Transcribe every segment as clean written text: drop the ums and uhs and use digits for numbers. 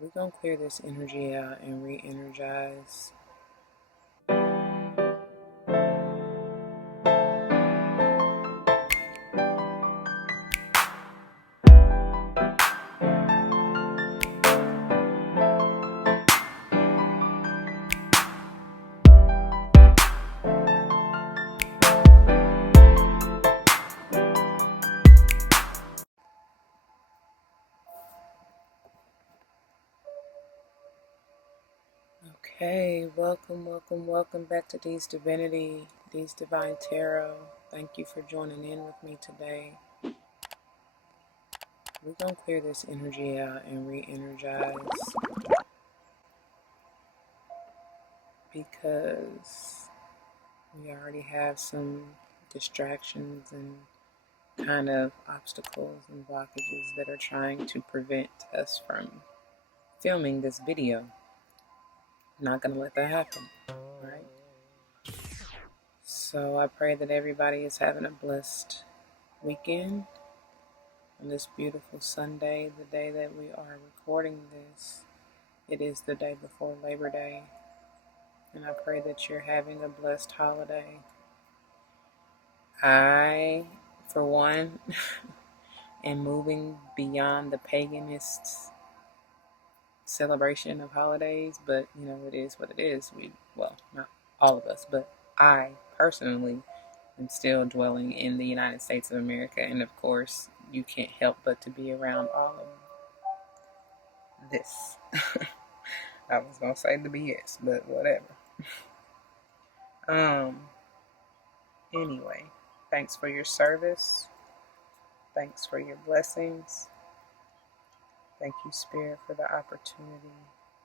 We're going to clear this energy out and re-energize. Okay, welcome back to Dee's Divinity, Dee's Divine Tarot. Thank you for joining in with me today. We're going to clear this energy out and re-energize because we already have some distractions and kind of obstacles and blockages that are trying to prevent us from filming this video. Not going to let that happen, right? So I pray that everybody is having a blessed weekend on this beautiful Sunday, the day that we are recording this. It is the day before Labor Day, and I pray that you're having a blessed holiday. I, for one, am moving beyond the paganists' celebration of holidays, but it is what it is. Well, not all of us, but I personally am still dwelling in the United States of America, and of course you can't help but to be around all of this. I was gonna say the BS, but whatever. Anyway, thanks for your service. Thanks for your blessings. Thank you, Spirit, for the opportunity.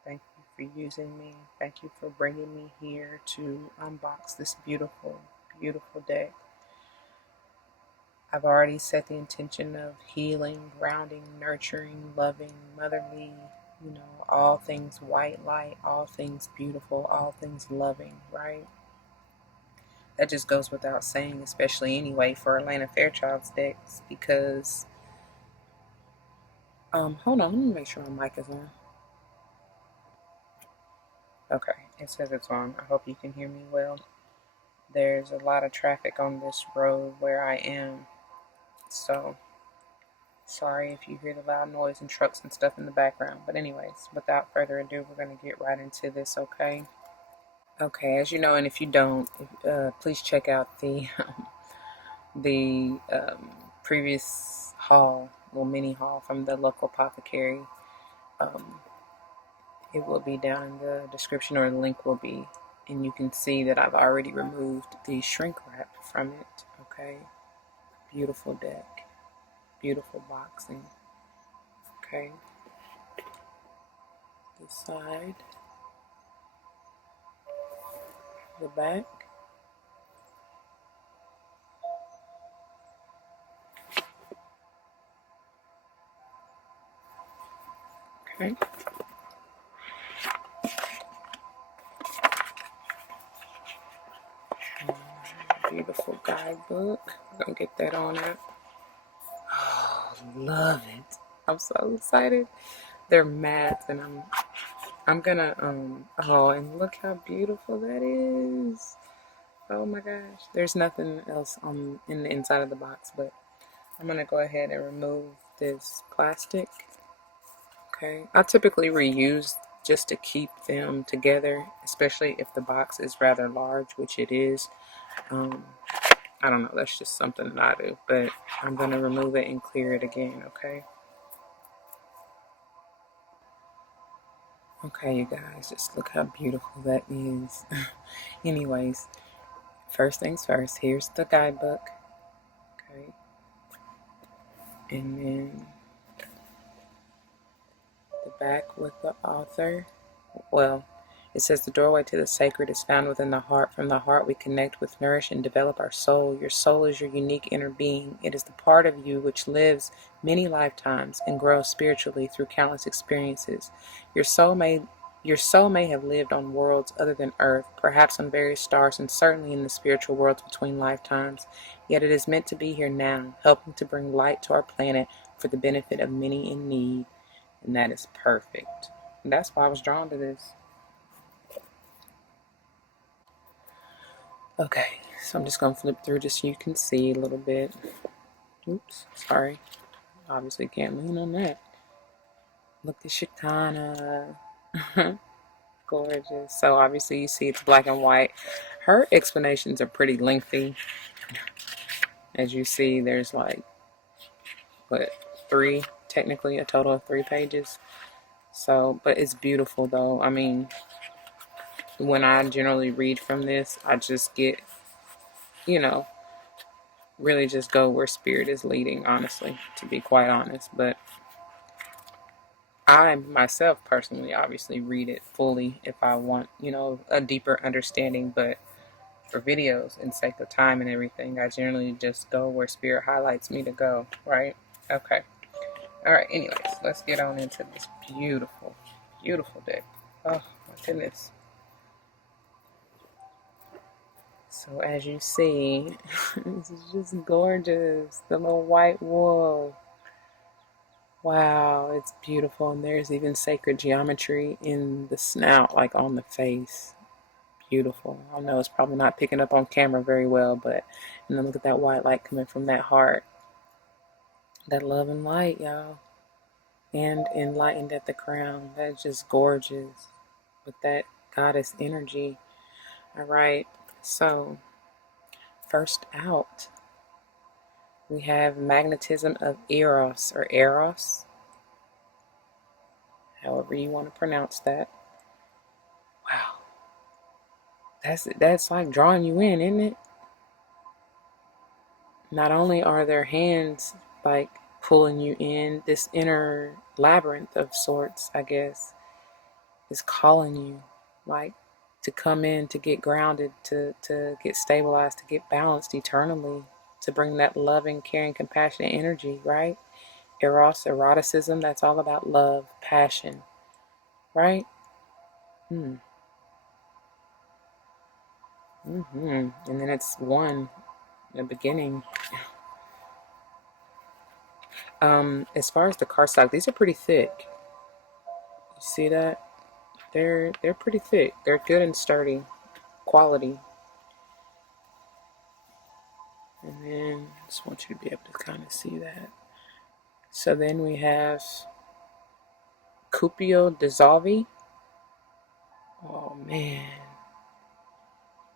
Thank you for using me. Thank you for bringing me here to unbox this beautiful, beautiful deck. I've already set the intention of healing, grounding, nurturing, loving, motherly, all things white light, all things beautiful, all things loving, right? That just goes without saying, especially anyway for Atlanta Fairchild's decks, because hold on, let me make sure my mic is on. Okay, it says it's on. I hope you can hear me well. There's a lot of traffic on this road where I am, so sorry if you hear the loud noise and trucks and stuff in the background. But anyways, without further ado, we're going to get right into this, okay? Okay, as you know, and if you don't, please check out the previous haul, little mini haul from the local apothecary. It will be down in the description, or the link will be, and you can see that I've already removed the shrink wrap from it, okay? Beautiful deck, beautiful boxing, okay? The side, the back. Okay. Beautiful guidebook. I'm gonna get that on out. Oh, love it. I'm so excited. They're matte, and I'm gonna oh, and look how beautiful that is. Oh my gosh. There's nothing else in the inside of the box, but I'm gonna go ahead and remove this plastic. Okay. I typically reuse just to keep them together, especially if the box is rather large, which it is. I don't know, that's just something that I do, but I'm gonna remove it and clear it again, okay? Okay, you guys, just look how beautiful that is. Anyways, first things first, here's the guidebook, okay? And then the back with the author. Well, it says the doorway to the sacred is found within the heart. From the heart we connect with, nourish, and develop our soul. Your soul is your unique inner being. It is the part of you which lives many lifetimes and grows spiritually through countless experiences. Your soul may have lived on worlds other than Earth, perhaps on various stars, and certainly in the spiritual worlds between lifetimes. Yet it is meant to be here now, helping to bring light to our planet for the benefit of many in need. And that is perfect. That's why I was drawn to this. Okay, so I'm just gonna flip through just so you can see a little bit. Oops, sorry. Obviously can't lean on that. Look at Shikana. Gorgeous. So obviously you see it's black and white. Her explanations are pretty lengthy. As you see, there's like, what, three, technically a total of 3 pages. So, but it's beautiful though. I mean, when I generally read from this, I just get, you know, really just go where spirit is leading, honestly, to be quite honest. But I myself personally obviously read it fully if I want, a deeper understanding. But for videos and sake of time and everything, I generally just go where spirit highlights me to go, right? Okay. All right, anyways, let's get on into this beautiful, beautiful deck. Oh, my goodness. So as you see, this is just gorgeous. The little white wolf. Wow, it's beautiful. And there's even sacred geometry in the snout, like on the face. Beautiful. I know it's probably not picking up on camera very well, but and then look at that white light coming from that heart. That love and light, y'all. And enlightened at the crown. That's just gorgeous. With that goddess energy. All right. So, first out, we have magnetism of Eros or Eros. However you want to pronounce that. Wow. That's like drawing you in, isn't it? Not only are their hands like pulling you in, this inner labyrinth of sorts, I guess, is calling you like to come in, to get grounded, to get stabilized, to get balanced eternally, to bring that loving, caring, compassionate energy, right? Eros, eroticism, that's all about love, passion, right? And then it's one, the beginning. As far as the cardstock, these are pretty thick. You see that? They're pretty thick. They're good and sturdy, quality. And then just want you to be able to kind of see that. So then we have Cupio Dissolvi. Oh man.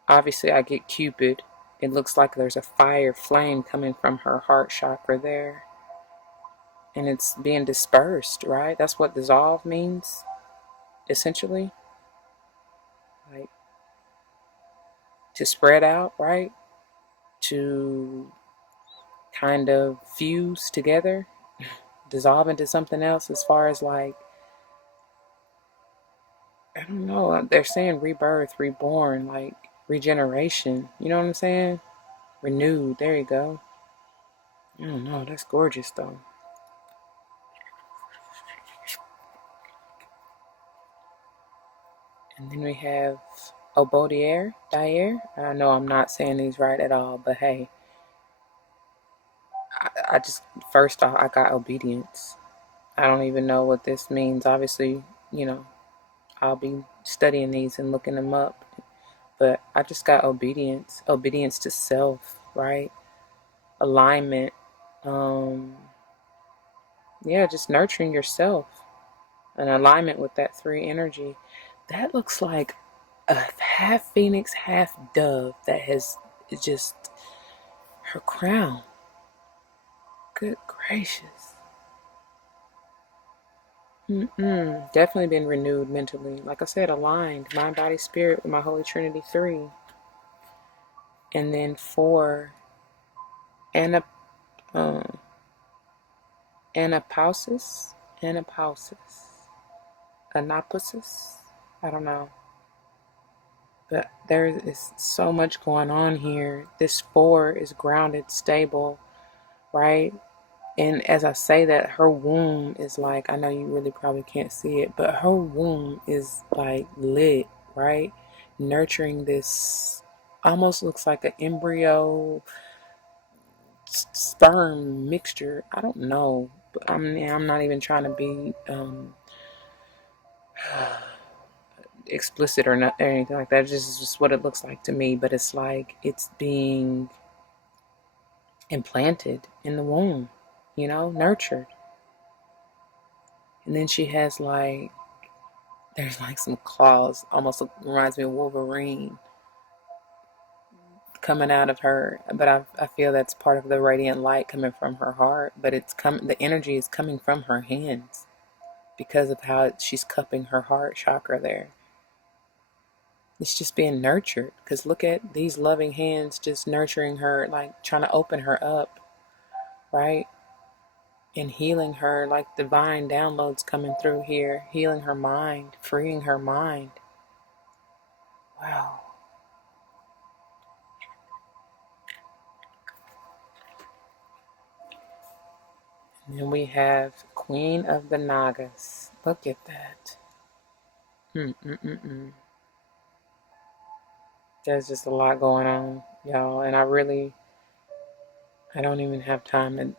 Obviously I get Cupid. It looks like there's a fire flame coming from her heart chakra there. And it's being dispersed, right? That's what dissolve means, essentially. Like to spread out, right? To kind of fuse together, dissolve into something else, as far as like, I don't know, they're saying rebirth, reborn, like regeneration. You know what I'm saying? Renewed. There you go. I don't know. That's gorgeous though. And then we have Obodier, Dyer. I know I'm not saying these right at all, but hey, I just, first off, I got obedience. I don't even know what this means. Obviously, I'll be studying these and looking them up. But I just got obedience, obedience to self, right? Alignment. Um, yeah, just nurturing yourself. An alignment with that three energy. That looks like a half phoenix, half dove that has just her crown. Good gracious. Definitely been renewed mentally. Like I said, aligned. Mind, body, spirit with my Holy Trinity 3. And then 4. Uh, Anapausis. Anapausis. Anaposis. I don't know. But there is so much going on here. This 4 is grounded, stable, right? And as I say that, her womb is like, I know you really probably can't see it, but her womb is like lit, right? Nurturing this, almost looks like an embryo sperm mixture. I don't know. But I'm not even trying to be explicit or not or anything like that. It's just what it looks like to me. But it's like it's being implanted in the womb, nurtured. And then she has like, there's like some claws, almost reminds me of Wolverine coming out of her. But I feel that's part of the radiant light coming from her heart. But the energy is coming from her hands because of how she's cupping her heart chakra there. It's just being nurtured. Because look at these loving hands just nurturing her, like trying to open her up, right? And healing her, like divine downloads coming through here, healing her mind, freeing her mind. Wow. And then we have Queen of the Nagas. Look at that. There's just a lot going on, y'all. And I don't even have time to,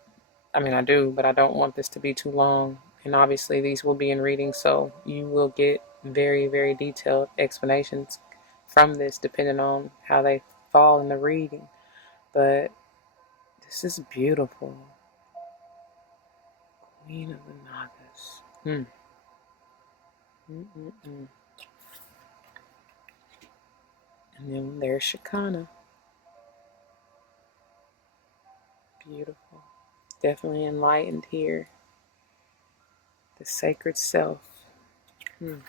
I do, but I don't want this to be too long. And obviously these will be in reading, so you will get very, very detailed explanations from this depending on how they fall in the reading. But this is beautiful. Queen of the Nagas. And then there's Shekinah. Beautiful. Definitely enlightened here. The sacred self. And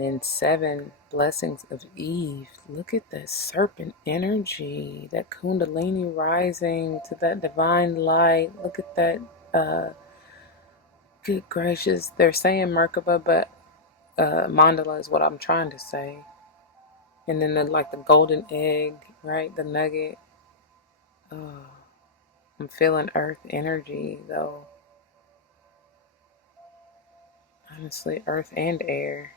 then 7 blessings of Eve. Look at that serpent energy. That kundalini rising to that divine light. Look at that. Good gracious. They're saying Merkaba, but mandala is what I'm trying to say. And then the golden egg, right? The nugget. Oh, I'm feeling earth energy though. Honestly, earth and air.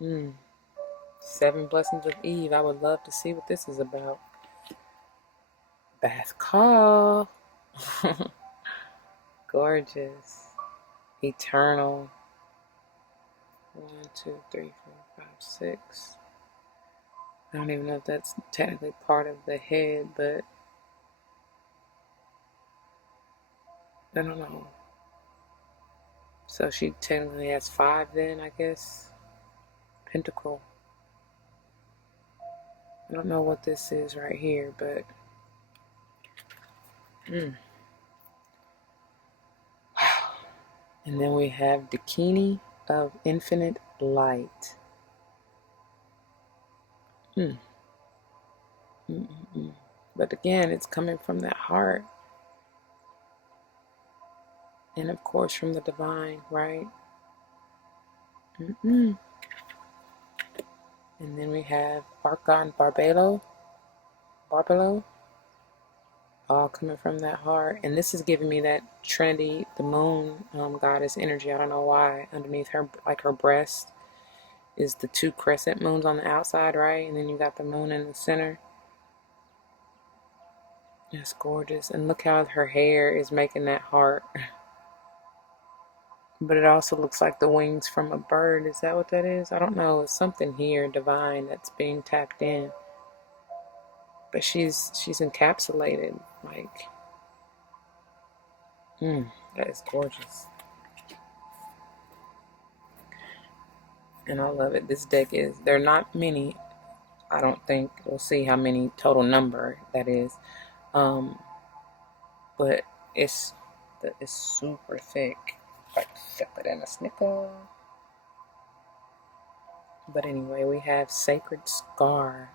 7 blessings of Eve. I would love to see what this is about. Bath call. Gorgeous. Eternal. 1, 2, 3, 4, 5, 6. I don't even know if that's technically part of the head, but I don't know. So she technically has 5 then, I guess. Pentacle. I don't know what this is right here, but wow. And then we have Dakini of infinite light. But again, it's coming from that heart. And of course from the divine, right? And then we have Archon Barbelo, all coming from that heart. And this is giving me that trendy, the moon goddess energy. I don't know why. Underneath her, like her breast, is the 2 crescent moons on the outside, right? And then you got the moon in the center. It's gorgeous. And look how her hair is making that heart. But it also looks like the wings from a bird. Is that what that is? I don't know. It's something here, divine, that's being tapped in. But she's encapsulated. Like, that is gorgeous. And I love it. This deck there are not many. I don't think we'll see how many total number that is. But it's super thick. Like thicker than a Snicker. But anyway, we have Sacred Scars.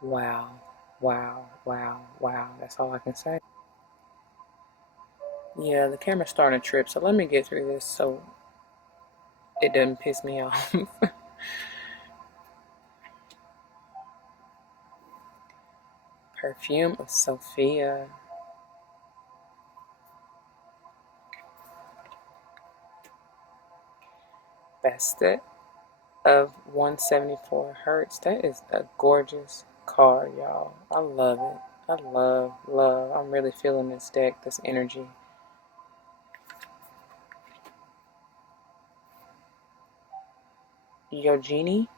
Wow. That's all I can say. Yeah, the camera's starting to trip, so let me get through this so it doesn't piss me off. Perfume of Sophia. Bastet of 174 Hertz. That is a gorgeous card, y'all. I love it. I love. I'm really feeling this deck, this energy. Yogini,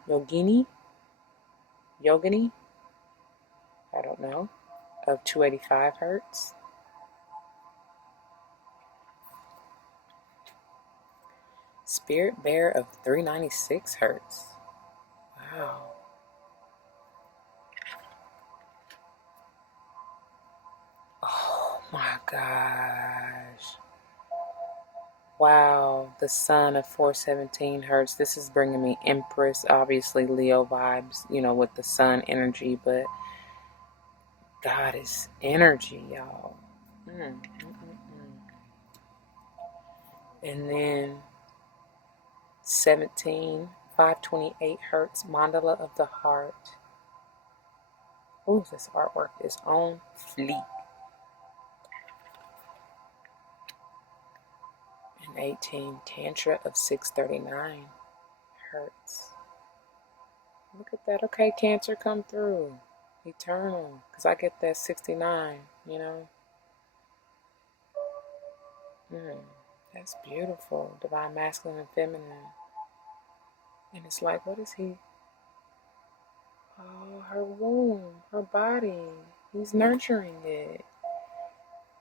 I don't know, of 285 hertz. Spirit Bear of 396 hertz. Wow. Oh my gosh. Wow, the Sun of 417 hertz. This is bringing me Empress, obviously Leo vibes, with the Sun energy, but Goddess energy, y'all. And then 528 hertz, Mandala of the Heart. Ooh, this artwork is on fleek. And 18, Tantra of 639 hertz. Look at that. Okay, Cancer, come through. Eternal. Because I get that 69, That's beautiful. Divine masculine and feminine. And it's like, what is he? Oh, her womb, her body. He's nurturing it.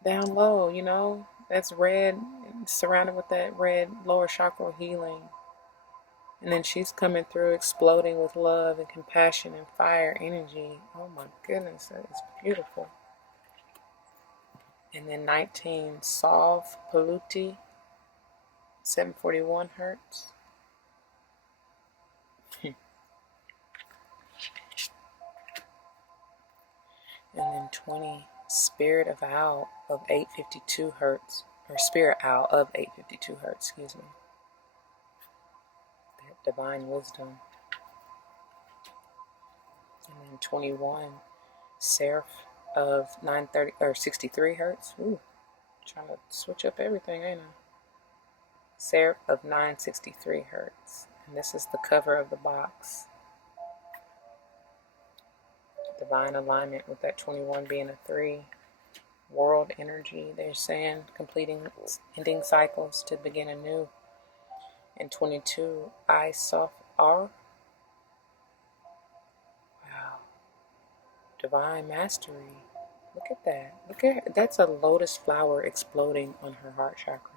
Down low, That's red, surrounded with that red lower chakra healing. And then she's coming through, exploding with love and compassion and fire energy. Oh my goodness, that is beautiful. And then 19, Solve Paluti, 741 hertz. And then 20, Spirit of Owl of 852 hertz. Or Spirit Owl of 852 hertz, excuse me. That divine wisdom. And then 21, Seraph of 930 or 63 hertz. Ooh, trying to switch up everything, ain't I? Seraph of 963 hertz. And this is the cover of the box. Divine alignment with that 21 being a 3. World energy, they're saying, ending cycles to begin anew. And 22, I Soft R. Wow. Divine mastery. Look at that. That's a lotus flower exploding on her heart chakra.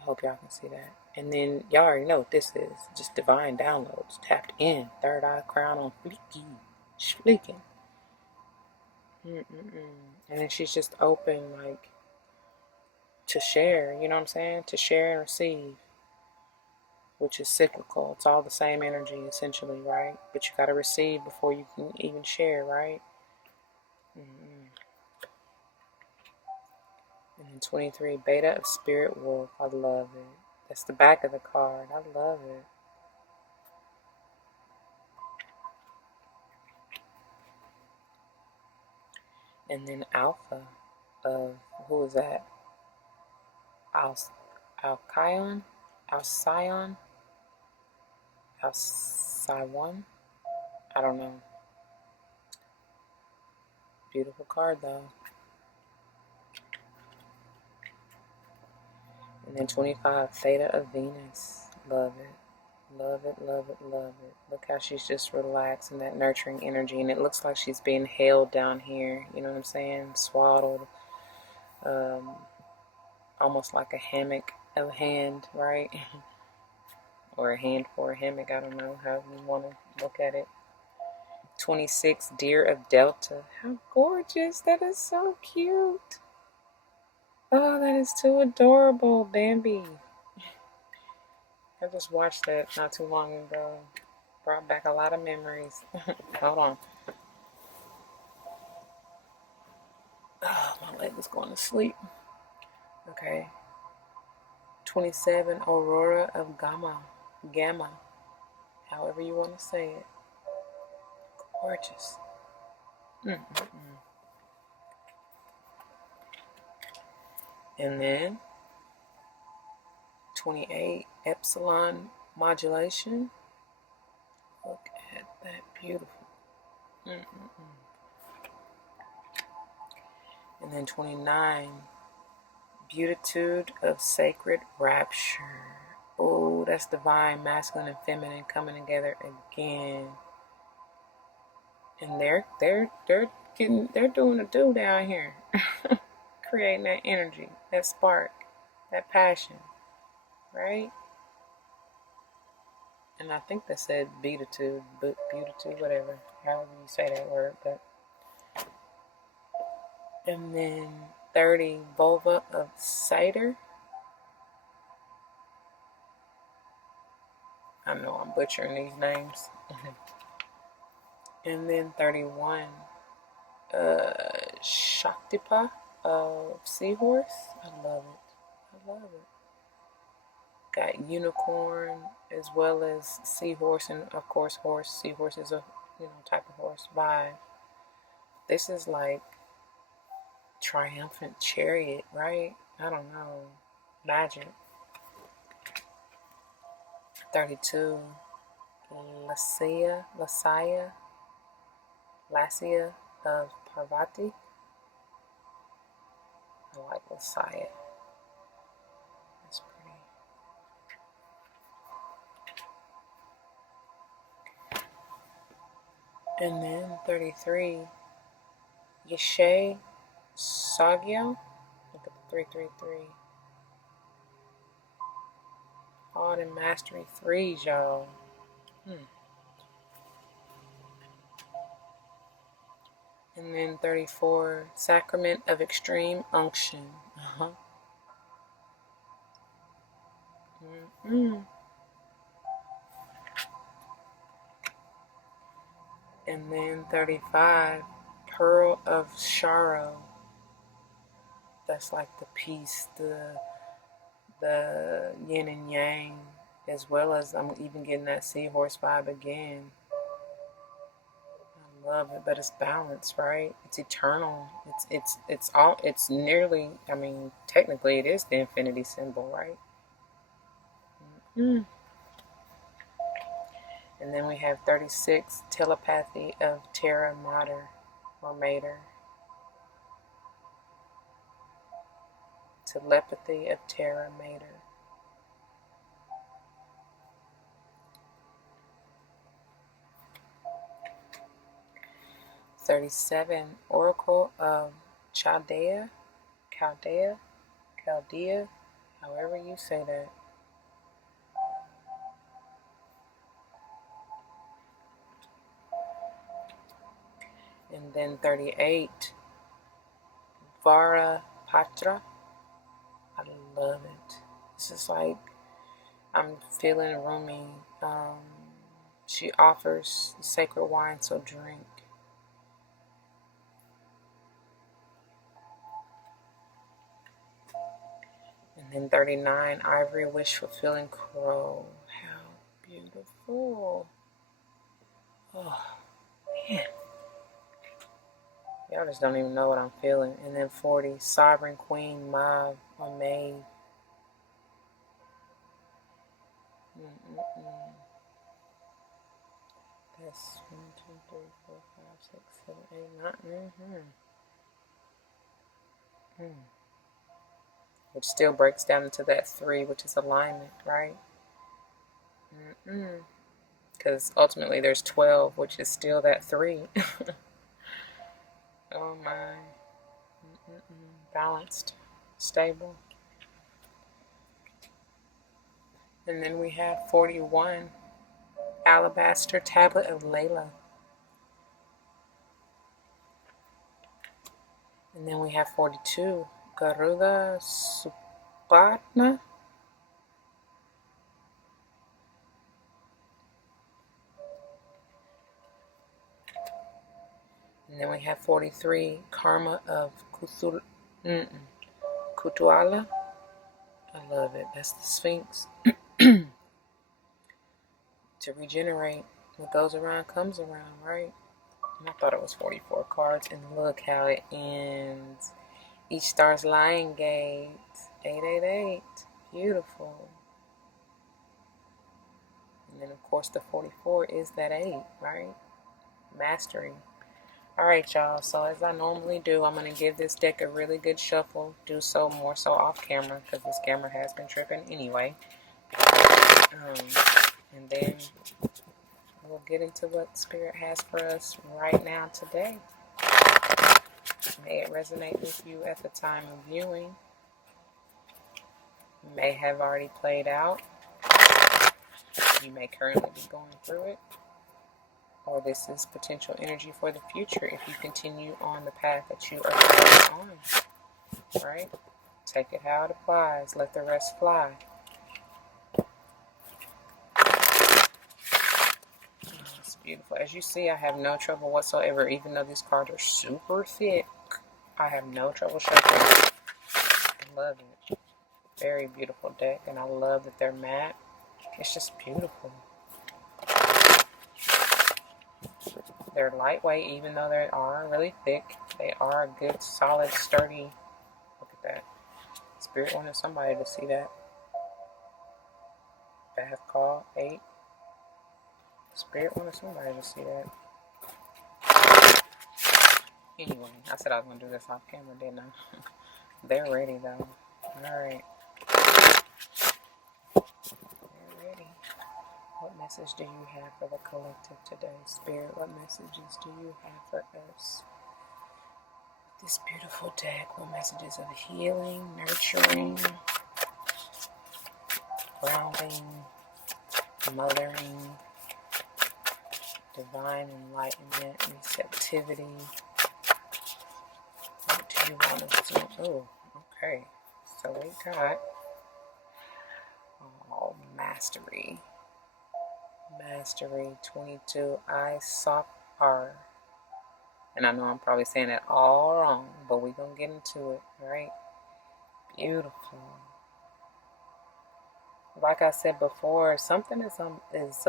I hope y'all can see that. And then y'all already know what this is. Just divine downloads. Tapped in. Third eye crown on fleeking. And then she's just open, to share. You know what I'm saying? To share and receive. Which is cyclical. It's all the same energy, essentially, right? But you got to receive before you can even share, right? And then 23, Beta of Spirit Wolf. I love it. That's the back of the card. I love it. And then Alpha of, who is that? Alcyon? Alcyon? I don't know. Beautiful card, though. And then 25, Theta of Venus. Love it. Love it, love it, love it. Look how she's just relaxed in that nurturing energy. And it looks like she's being held down here. You know what I'm saying? Swaddled. Almost like a hammock of a hand, right? Or a hand for a hammock. I don't know how you want to look at it. 26, Deer of Delta. How gorgeous. That is so cute. Oh, that is too adorable, Bambi. I just watched that not too long ago. Brought back a lot of memories. Hold on. Oh, my leg is going to sleep. Okay. 27, Aurora of Gamma. However you want to say it. Gorgeous. And then 28, Epsilon Modulation. Look at that, beautiful. And then 29, Beatitude of Sacred Rapture. Oh, Ooh, that's divine, masculine and feminine coming together again. And they're doing a do down here. Creating that energy, that spark, that passion, right? And I think they said beatitude, whatever, however you say that word. But and then 30, vulva of cider. I know I'm butchering these names. And then 31, Shaktipa of seahorse. I love it. Got unicorn as well as seahorse, and of course horse. Seahorse is a type of horse vibe. This is like triumphant chariot, right? I don't know. Magic. 32, Lassia of Parvati. I like Lassia. That's pretty. And then 33, Yeshe Sagyo. Look at the 333. All the mastery threes, y'all. And then 34, Sacrament of Extreme Unction. And then 35, Pearl of Sharo. That's like the peace, the yin and yang, as well as I'm even getting that seahorse vibe again. I love it, but it's balanced, right? It's eternal. It's nearly, I mean, technically it is the infinity symbol, right? And then we have 36, Telepathy of Terra Mater or Mater. Telepathy of Terra Mater. $37, Oracle of Chaldea, however you say that. And then 38, Vara Patra. I love it. This is like, I'm feeling Rumi. She offers sacred wine, so drink. And then 39, Ivory Wish Fulfilling Crow. How beautiful. Oh, man. Y'all just don't even know what I'm feeling. And then 40, Sovereign Queen Mauve or Maeve. That's 1, 2, 3, 4, 5, 6, 7, 8, 9. Which still breaks down into that 3, which is alignment, right? Because ultimately there's 12, which is still that 3. Oh my. Balanced, stable. And then we have 41, Alabaster Tablet of Layla. And then we have 42, Garuda Supatna. And then we have 43, Karma of Kutuala. I love it. That's the Sphinx. To regenerate. What goes around comes around, right? And I thought it was 44 cards. And look how it ends. Each star's Lion Gate. 888. Beautiful. And then, of course, the 44 is that 8, right? Mastery. Alright, y'all. So, as I normally do, I'm going to give this deck a really good shuffle. Do so more so off camera, because this camera has been tripping anyway. And then we'll get into what Spirit has for us right now today. May it resonate with you at the time of viewing. It may have already played out. You may currently be going through it. Or this is potential energy for the future if you continue on the path that you are going on. Right? Take it how it applies. Let the rest fly. It's beautiful. As you see, I have no trouble whatsoever. Even though these cards are super thick, I have no trouble shuffling. I love it. Very beautiful deck. And I love that they're matte. It's just beautiful. They're lightweight, even though they are really thick. They are a good, solid, sturdy. Look at that. Spirit wanted somebody to see that. Bath call 8. Spirit wanted somebody to see that. Anyway, I said I was going to do this off camera, didn't I? They're ready, though. Alright. They're ready. What message do you have for the collective today? Spirit, what messages do you have for us? This beautiful deck, what messages of healing, nurturing, grounding, mothering, divine enlightenment, receptivity. What do you want us to? Oh, okay. So we got mastery. Mastery 22. I sought R. And I know I'm probably saying that all wrong, but we're going to get into it, right? Beautiful. Like I said before, something is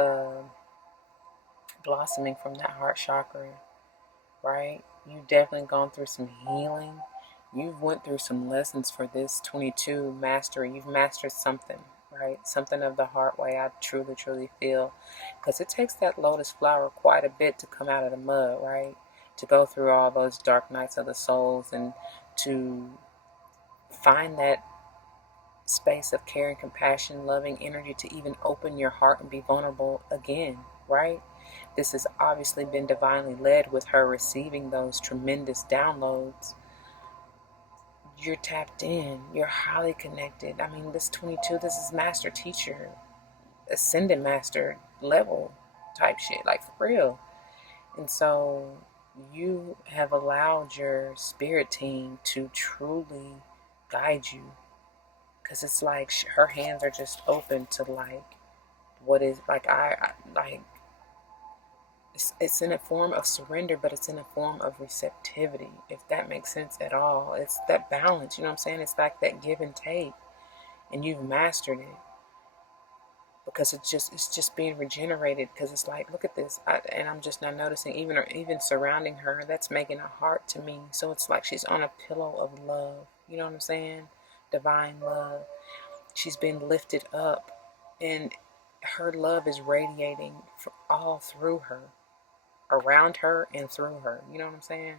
blossoming from that heart chakra, right? You've definitely gone through some healing. You've went through some lessons for this 22 mastery. You've mastered something, right? Something of the heart way, I truly, truly feel. Because it takes that lotus flower quite a bit to come out of the mud, right? To go through all those dark nights of the souls and to find that space of caring, compassion, loving energy to even open your heart and be vulnerable again, right? This has obviously been divinely led with her receiving those tremendous downloads. You're tapped in. You're highly connected. I mean, this 22, this is master teacher, ascendant master level type shit, like for real. And so you have allowed your spirit team to truly guide you. Because it's like her hands are just open to like what is like I like it's in a form of surrender, but it's in a form of receptivity, if that makes sense at all. It's that balance, you know what I'm saying? It's like that give and take, and you've mastered it because it's just being regenerated. Because it's like, look at this, and I'm just now noticing even surrounding her, that's making a heart to me. So it's like she's on a pillow of love. You know what I'm saying? Divine love. She's been lifted up, and her love is radiating all through her, around her and through her. You know what I'm saying?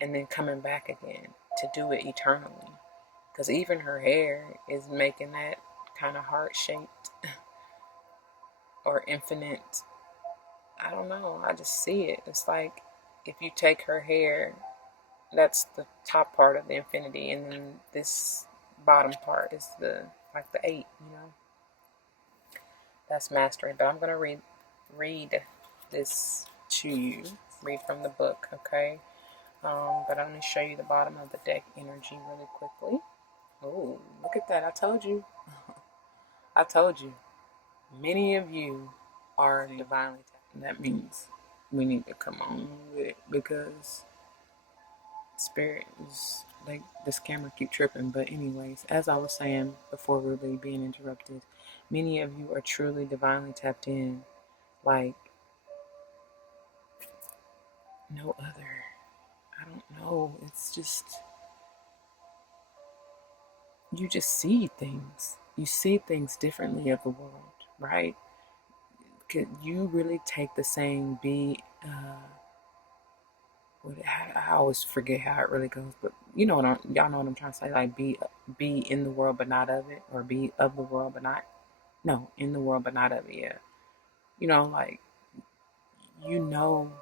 And then coming back again to do it eternally. Because even her hair is making that kind of heart-shaped or infinite. I don't know. I just see it. It's like if you take her hair, that's the top part of the infinity, and then this bottom part is the 8, you know. That's mastery. But I'm gonna read this to you. Read from the book, okay? But I'm gonna show you the bottom of the deck energy really quickly. Oh, look at that! I told you. I told you. Many of you are divinely tapped. That means we need to come on with it because spirit is like this camera keep tripping. But anyways, as I was saying before really being interrupted, many of you are truly divinely tapped in like no other. I don't know. It's just you just see things. You see things differently of the world, right? Could you really take the same I always forget how it really goes, but y'all know what I'm trying to say. Like be in the world but not of it, or be of the world but not. No, in the world, but not of it yet. You know, like, you know,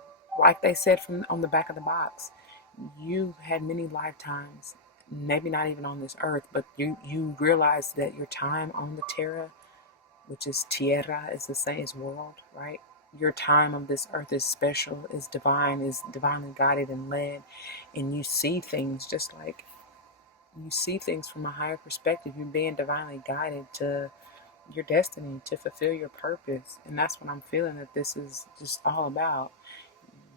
like they said from on the back of the box, you had many lifetimes, maybe not even on this earth, but you realize that your time on the Terra, which is tierra, is the same as world, right? Your time on this earth is special, is divine, is divinely guided and led, and you see things just like you see things from a higher perspective. You're being divinely guided to your destiny, to fulfill your purpose, and that's what I'm feeling that this is just all about.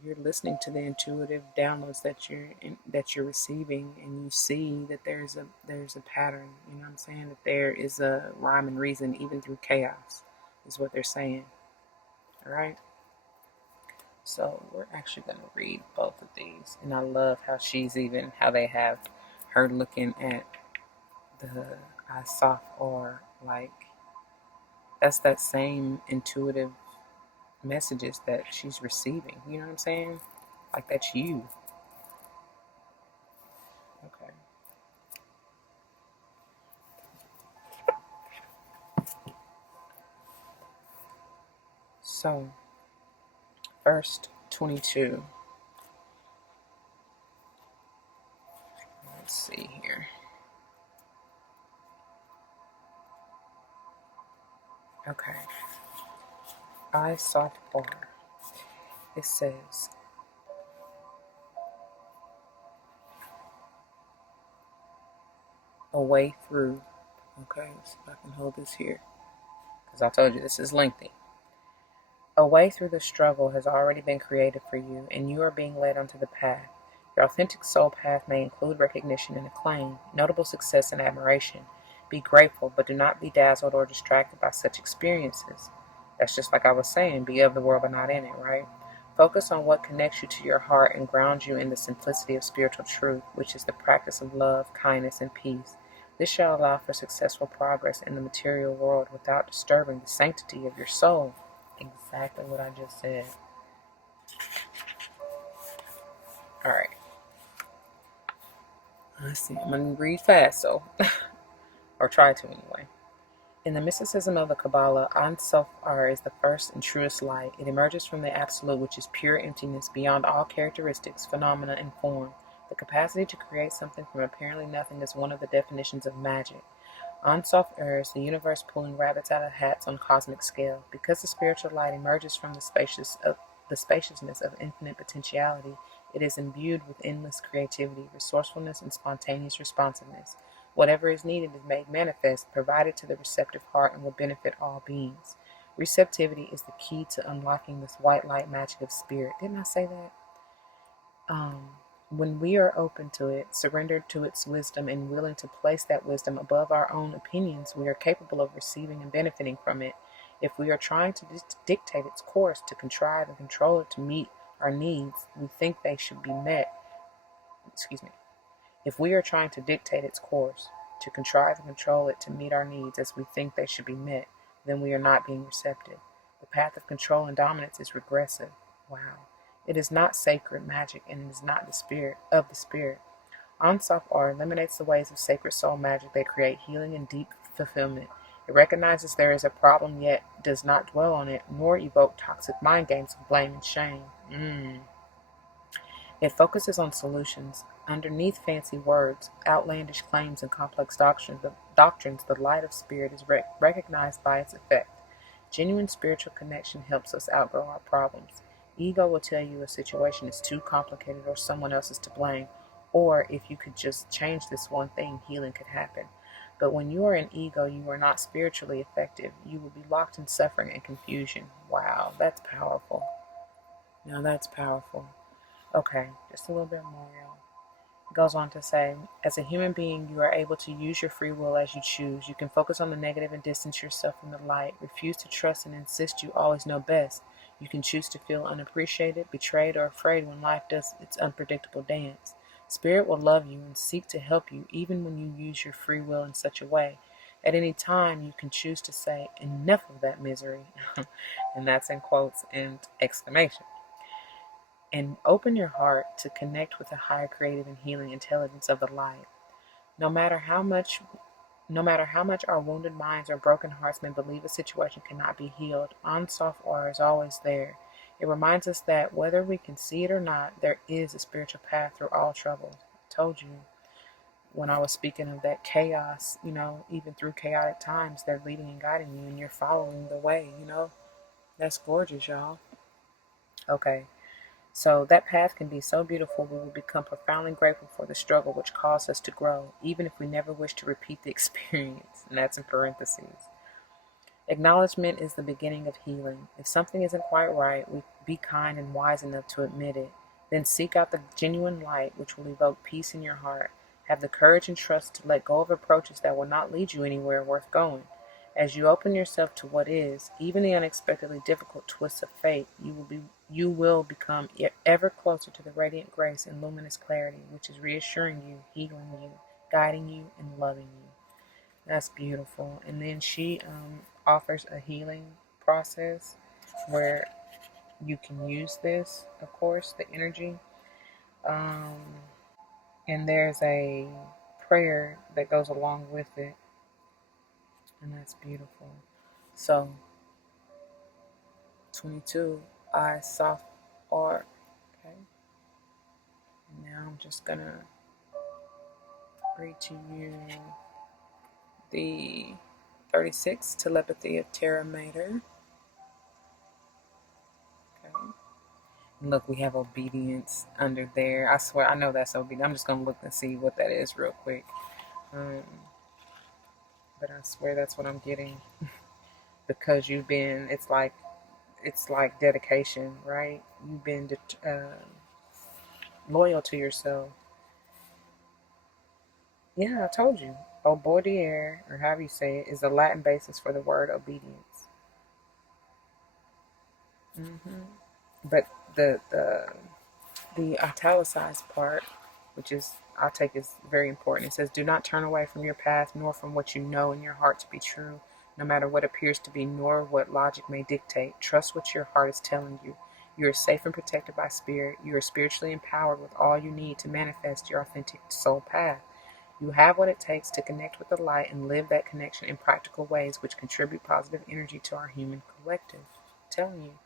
You're listening to the intuitive downloads that you're receiving, and you see that there's a pattern. You know what I'm saying? That there is a rhyme and reason even through chaos, is what they're saying. All right. So we're actually going to read both of these, and I love how they have her looking at the Asaf, or like that's that same intuitive messages that she's receiving. You know what I'm saying? Like that's you. Okay. So, verse 22. Let's see here. Okay. I soft bar. It says, a way through. Okay, let's see if I can hold this here. Because I told you this is lengthy. A way through the struggle has already been created for you, and you are being led onto the path. Your authentic soul path may include recognition and acclaim, notable success and admiration. Be grateful, but do not be dazzled or distracted by such experiences. That's just like I was saying, be of the world but not in it, right? Focus on what connects you to your heart and grounds you in the simplicity of spiritual truth, which is the practice of love, kindness, and peace. This shall allow for successful progress in the material world without disturbing the sanctity of your soul. Exactly what I just said. All right. Let's see. I'm going to read fast, so, or try to anyway. In the mysticism of the Kabbalah, Ein Sof R is the first and truest light. It emerges from the Absolute, which is pure emptiness beyond all characteristics, phenomena, and form. The capacity to create something from apparently nothing is one of the definitions of magic. On soft earth, the universe pulling rabbits out of hats on cosmic scale. Because the spiritual light emerges from the spaciousness of infinite potentiality, it is imbued with endless creativity, resourcefulness, and spontaneous responsiveness. Whatever is needed is made manifest, provided to the receptive heart, and will benefit all beings. Receptivity is the key to unlocking this white light magic of spirit. Didn't I say that? Um, when we are open to it, surrendered to its wisdom, and willing to place that wisdom above our own opinions, we are capable of receiving and benefiting from it. If we are trying to dictate its course, to contrive and control it to meet our needs, we think they should be met. Excuse me. If we are trying to dictate its course, to contrive and control it to meet our needs as we think they should be met, then we are not being receptive. The path of control and dominance is regressive. Wow. It is not sacred magic, and it is not the spirit of the spirit. Ansaf R eliminates the ways of sacred soul magic that create healing and deep fulfillment. It recognizes there is a problem, yet does not dwell on it, nor evoke toxic mind games of blame and shame. It focuses on solutions. Underneath fancy words, outlandish claims, and complex doctrines, the light of spirit is recognized by its effect. Genuine spiritual connection helps us outgrow our problems. Ego will tell you a situation is too complicated or someone else is to blame, or if you could just change this one thing, healing could happen. But when you are in ego, you are not spiritually effective. You will be locked in suffering and confusion. Wow, that's powerful. Now that's powerful. Okay, just a little bit more, y'all. It goes on to say, as a human being, you are able to use your free will as you choose. You can focus on the negative and distance yourself from the light. Refuse to trust and insist you always know best. You can choose to feel unappreciated, betrayed, or afraid when life does its unpredictable dance. Spirit will love you and seek to help you even when you use your free will in such a way. At any time, you can choose to say, enough of that misery, and that's in quotes and exclamation, and open your heart to connect with the higher creative and healing intelligence of the light. No matter how much No matter how much our wounded minds or broken hearts may believe a situation cannot be healed, Unsoft Aura is always there. It reminds us that whether we can see it or not, there is a spiritual path through all trouble. I told you when I was speaking of that chaos, even through chaotic times, they're leading and guiding you and you're following the way. That's gorgeous, y'all. Okay. So that path can be so beautiful, we will become profoundly grateful for the struggle which caused us to grow, even if we never wish to repeat the experience. And that's in parentheses. Acknowledgement is the beginning of healing. If something isn't quite right, we be kind and wise enough to admit it. Then seek out the genuine light which will evoke peace in your heart. Have the courage and trust to let go of approaches that will not lead you anywhere worth going. As you open yourself to what is, even the unexpectedly difficult twists of fate, you will become ever closer to the radiant grace and luminous clarity, which is reassuring you, healing you, guiding you, and loving you. That's beautiful. And then she offers a healing process where you can use this, of course, the energy. Um, and there's a prayer that goes along with it. And that's beautiful. So, 22, I soft art. Okay. Now I'm just going to read to you the 36 telepathy of Terra Mater. Okay. And look, we have obedience under there. I swear, I know that's obedience. I'm just going to look and see what that is real quick. But I swear that's what I'm getting. Because it's like dedication, right? You've been loyal to yourself. Yeah, I told you. Obedecer, or however you say it, is the Latin basis for the word obedience. But the italicized part, which is I take is very important. It says, "Do not turn away from your path, nor from what you know in your heart to be true, no matter what appears to be, nor what logic may dictate. Trust what your heart is telling you. You are safe and protected by spirit. You are spiritually empowered with all you need to manifest your authentic soul path. You have what it takes to connect with the light and live that connection in practical ways which contribute positive energy to our human collective." I'm telling you,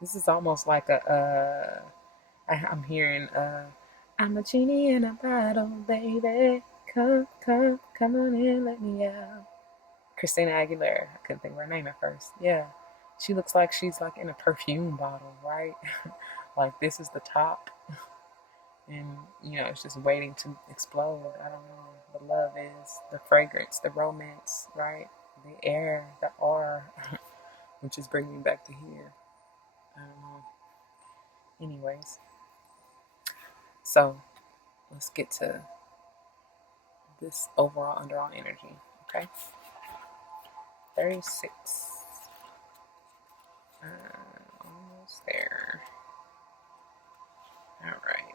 this is almost like I'm hearing, "I'm a genie in a bottle, baby. Come, come, come on in, let me out." Christina Aguilera. I couldn't think of her name at first. Yeah. She looks like she's like in a perfume bottle, right? Like this is the top. And, it's just waiting to explode. I don't know. The love is the fragrance, the romance, right? The air, the aura, which is bringing me back to here. I don't know. Anyways, so let's get to this underall energy, okay? 36. Almost there. All right.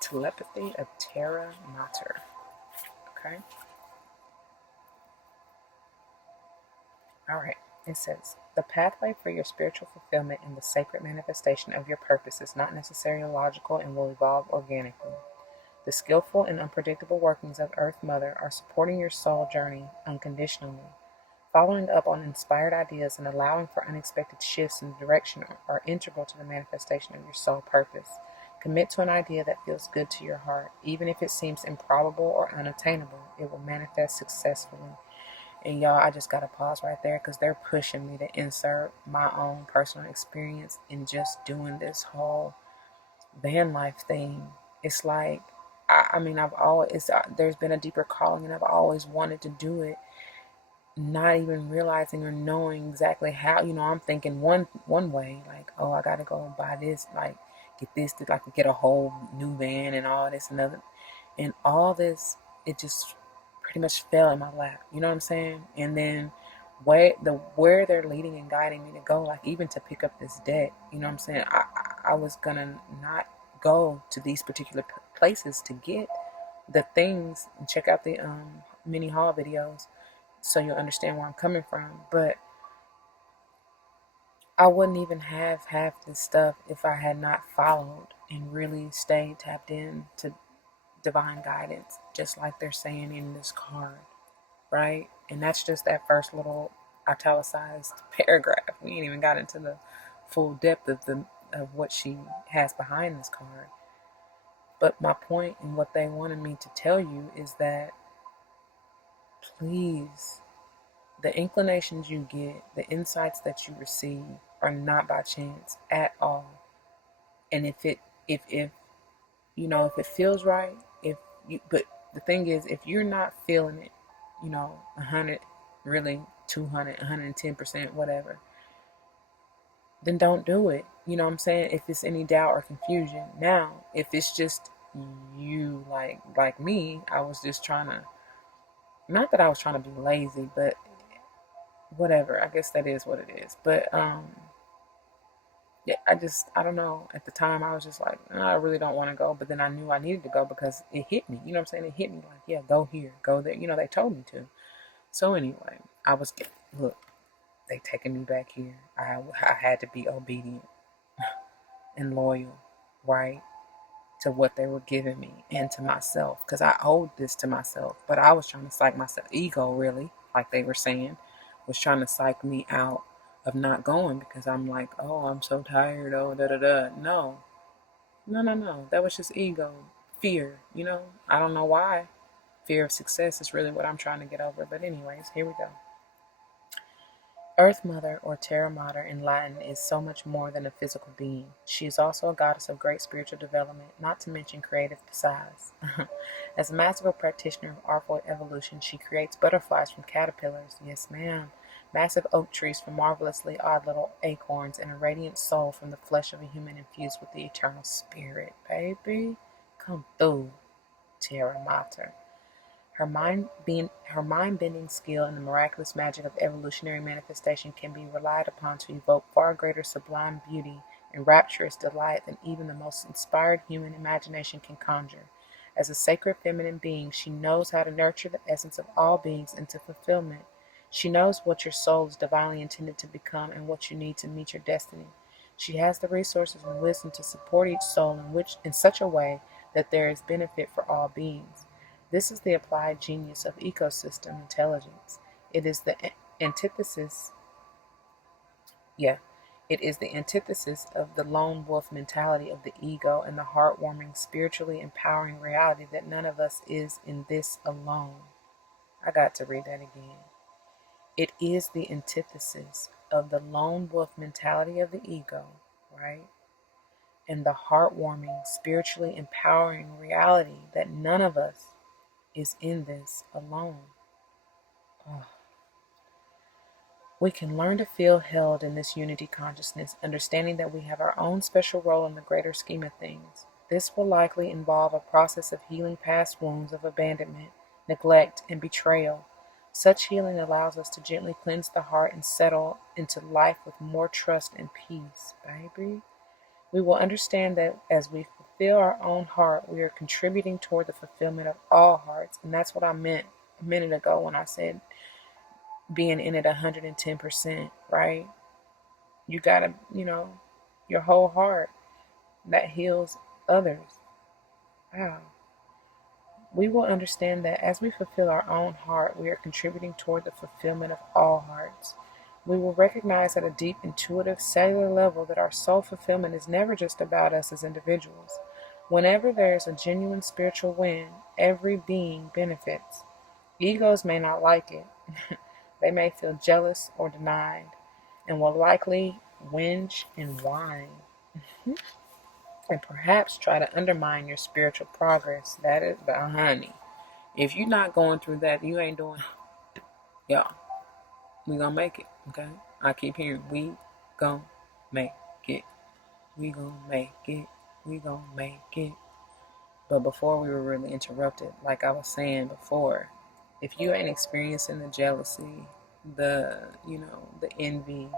Telepathy of Terra Mater. Okay. All right. It says, "The pathway for your spiritual fulfillment and the sacred manifestation of your purpose is not necessarily logical and will evolve organically. The skillful and unpredictable workings of Earth Mother are supporting your soul journey unconditionally. Following up on inspired ideas and allowing for unexpected shifts in direction are integral to the manifestation of your soul purpose. Commit to an idea that feels good to your heart. Even if it seems improbable or unattainable, it will manifest successfully." And y'all, I just got to pause right there because they're pushing me to insert my own personal experience in just doing this whole van life thing. It's like, I mean, there's been a deeper calling and I've always wanted to do it, not even realizing or knowing exactly how. I'm thinking one way, like, oh, I gotta go buy this, like get this to like get a whole new van and all this and other, and all this, it just pretty much fell in my lap. You know what I'm saying? And then where they're leading and guiding me to go, like even to pick up this debt. You know what I'm saying? I was gonna not go to these particular places to get the things and check out the mini haul videos so you'll understand where I'm coming from. But I wouldn't even have half this stuff if I had not followed and really stayed tapped in to divine guidance, just like they're saying in this card, right? And that's just that first little italicized paragraph. We ain't even got into the full depth of what she has behind this card. But my point and what they wanted me to tell you is that please, the inclinations you get, the insights that you receive are not by chance at all. And if if it feels right, but the thing is, if you're not feeling it, 100, really 200, 110%, whatever, then don't do it. You know what I'm saying? If it's any doubt or confusion. Now, if it's just you, like me, I was just trying to, not that I was trying to be lazy, but whatever. I guess that is what it is. But yeah, I don't know. At the time, I was just like, I really don't want to go. But then I knew I needed to go because it hit me. You know what I'm saying? It hit me like, yeah, go here, go there. They told me to. So anyway, look, they taking me back here. I had to be obedient and loyal, right, to what they were giving me and to myself, because I owed this to myself. But I was trying to psych myself, ego really, like they were saying, was trying to psych me out of not going because I'm like, oh, I'm so tired, oh, da da da. No, no, no, no. That was just ego, fear, I don't know why. Fear of success is really what I'm trying to get over. But anyways, here we go. Earth Mother, or Terra Mater in Latin, is so much more than a physical being. She is also a goddess of great spiritual development, not to mention creative besides. As a masterful practitioner of artful evolution, she creates butterflies from caterpillars, yes ma'am, massive oak trees from marvelously odd little acorns, and a radiant soul from the flesh of a human infused with the eternal spirit. Baby, come through, Terra Mater. Her mind-bending skill and the miraculous magic of evolutionary manifestation can be relied upon to evoke far greater sublime beauty and rapturous delight than even the most inspired human imagination can conjure. As a sacred feminine being, she knows how to nurture the essence of all beings into fulfillment. She knows what your soul is divinely intended to become and what you need to meet your destiny. She has the resources and wisdom to support each soul in such a way that there is benefit for all beings. This is the applied genius of ecosystem intelligence. It is the antithesis, yeah, it is the antithesis of the lone wolf mentality of the ego and the heartwarming, spiritually empowering reality that none of us is in this alone. I got to read that again. It is the antithesis of the lone wolf mentality of the ego, right? And the heartwarming, spiritually empowering reality that none of us is in this alone. Oh. We can learn to feel held in this unity consciousness, understanding that we have our own special role in the greater scheme of things. This will likely involve a process of healing past wounds of abandonment, neglect, and betrayal. Such healing allows us to gently cleanse the heart and settle into life with more trust and peace, baby. We will understand that as we fulfill our own heart, we are contributing toward the fulfillment of all hearts. And that's what I meant a minute ago when I said being in it 110%, right? You gotta, your whole heart that heals others. Wow. We will understand that as we fulfill our own heart, we are contributing toward the fulfillment of all hearts. We will recognize at a deep, intuitive, cellular level that our soul fulfillment is never just about us as individuals. Whenever there is a genuine spiritual win, every being benefits. Egos may not like it. They may feel jealous or denied, and will likely whinge and whine, and perhaps try to undermine your spiritual progress. That is, but honey, if you're not going through that, you ain't doing. Y'all, we gonna make it, okay? I keep hearing, we gonna make it. We gonna make it. We gonna make it. But before we were really interrupted, like I was saying before, if you ain't experiencing the jealousy, the envy,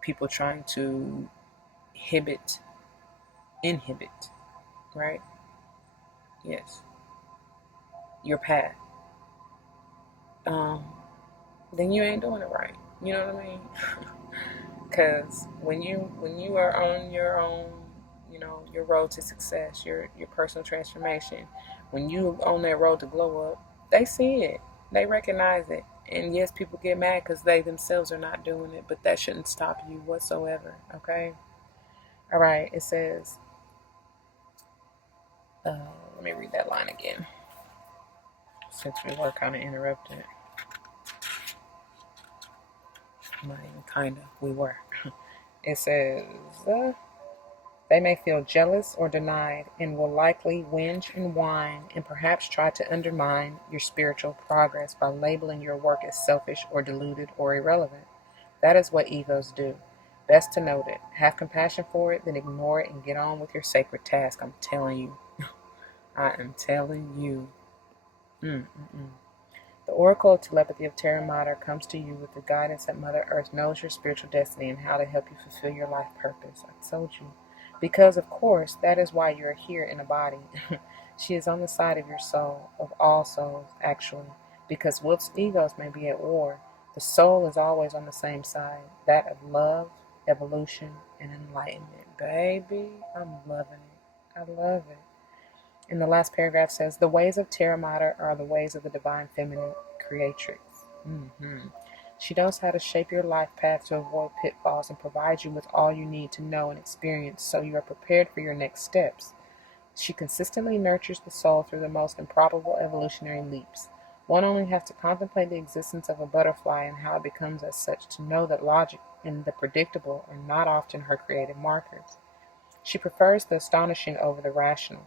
people trying to inhibit, right? Yes, your path. Um, then you ain't doing it right. You know what I mean? Because when you are on your own, your road to success, your personal transformation, when you on that road to glow up, they see it. They recognize it. And yes, people get mad because they themselves are not doing it, but that shouldn't stop you whatsoever, okay? All right, it says, let me read that line again since we were kind of interrupted. Not even kind of, we were. It says, they may feel jealous or denied and will likely whinge and whine and perhaps try to undermine your spiritual progress by labeling your work as selfish or deluded or irrelevant. That is what egos do. Best to note it. Have compassion for it, then ignore it and get on with your sacred task. I'm telling you. I am telling you. The oracle of telepathy of Terra Mater comes to you with the guidance that Mother Earth knows your spiritual destiny and how to help you fulfill your life purpose. I told you. Because, of course, that is why you are here in a body. She is on the side of your soul, of all souls, actually. Because whilst egos may be at war, the soul is always on the same side, that of love, evolution, and enlightenment. Baby, I'm loving it. I love it. And the last paragraph says, the ways of Terra Mater are the ways of the divine feminine creatrix. She knows how to shape your life path to avoid pitfalls and provide you with all you need to know and experience so you are prepared for your next steps. She consistently nurtures the soul through the most improbable evolutionary leaps. One only has to contemplate the existence of a butterfly and how it becomes as such to know that logic and the predictable are not often her creative markers. She prefers the astonishing over the rational.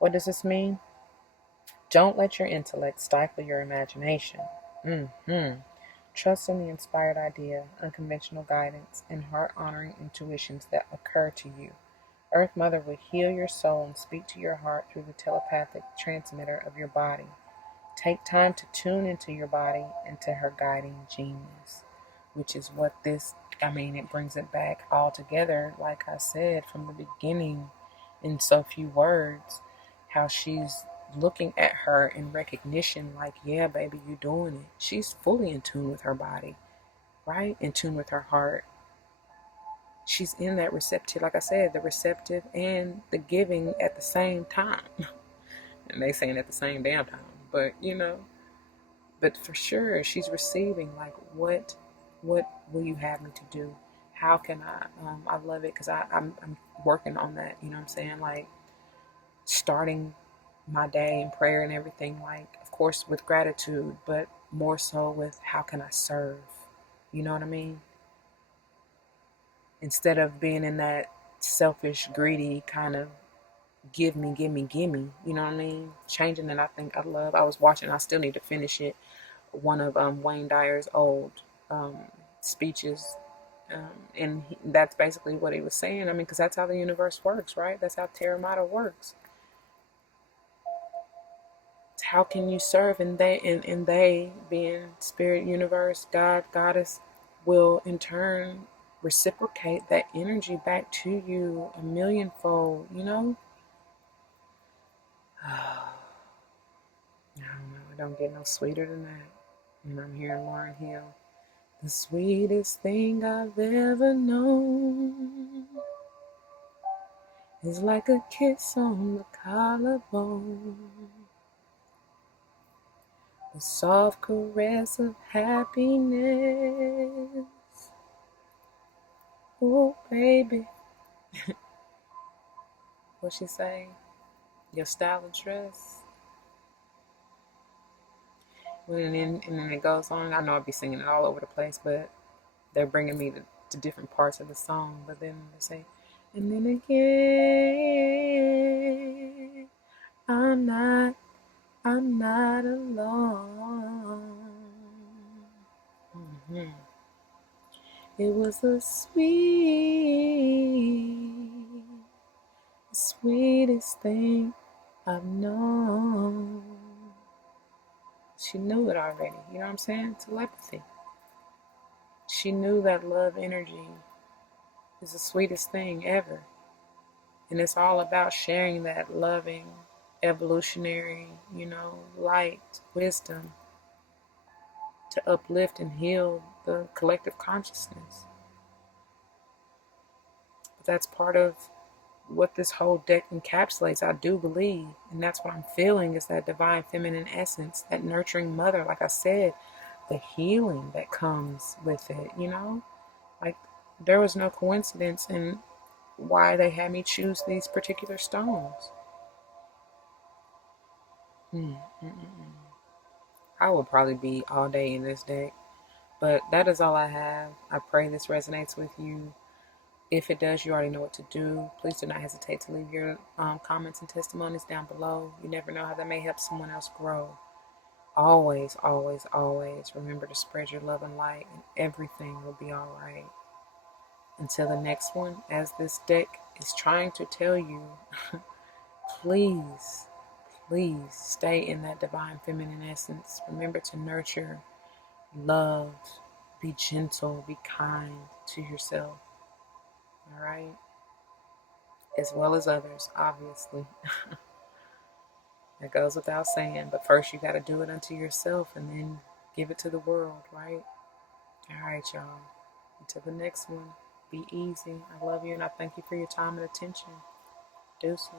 What does this mean? Don't let your intellect stifle your imagination. Trust in the inspired idea, unconventional guidance, and heart-honoring intuitions that occur to you. Earth Mother will heal your soul and speak to your heart through the telepathic transmitter of your body. Take time to tune into your body and to her guiding genius, which is what this, it brings it back all together, like I said, from the beginning in so few words, how she's looking at her in recognition, like, yeah, baby, you're doing it. She's fully in tune with her body, right? In tune with her heart. She's in that receptive, like I said, the receptive and the giving at the same time. And they saying at the same damn time, but but for sure she's receiving, like, what will you have me to do? How can I love it, because I'm working on that, you know what I'm saying, like starting my day in prayer and everything, like, of course, with gratitude, but more so with how can I serve? You know what I mean? Instead of being in that selfish, greedy kind of give me, give me, give me, you know what I mean? Changing it, I was watching, I still need to finish it, one of Wayne Dyer's old speeches. And that's basically what he was saying. Because that's how the universe works, right? That's how Terra Mater works. How can you serve? And they being spirit, universe, God, goddess, will in turn reciprocate that energy back to you a millionfold, I don't know. It don't get no sweeter than that. And I'm hearing Lauryn Hill. The sweetest thing I've ever known is like a kiss on the collarbone, a soft caress of happiness. Oh, baby. What she say? Your style of dress. And then it goes on. I know I'll be singing it all over the place, but they're bringing me to different parts of the song. But then they say, and then again, I'm not alone. It was the sweetest thing I've known. She knew it already, you know what I'm saying? Telepathy. She knew that love energy is the sweetest thing ever. And it's all about sharing that loving, evolutionary, light, wisdom to uplift and heal the collective consciousness. But that's part of what this whole deck encapsulates, I do believe, and that's what I'm feeling, is that divine feminine essence, that nurturing mother. Like I said, the healing that comes with it, you know? Like, there was no coincidence in why they had me choose these particular stones. Mm, mm, mm, mm. I will probably be all day in this deck, but that is all I have. I pray this resonates with you. If it does, you already know what to do. Please do not hesitate to leave your comments and testimonies down below. You never know how that may help someone else grow. Always, always, always remember to spread your love and light, and everything will be all right. Until the next one, as this deck is trying to tell you, please, please stay in that divine feminine essence. Remember to nurture, love, be gentle, be kind to yourself. All right? As well as others, obviously. That goes without saying. But first, you got to do it unto yourself and then give it to the world, right? All right, y'all. Until the next one, be easy. I love you and I thank you for your time and attention. Deuces.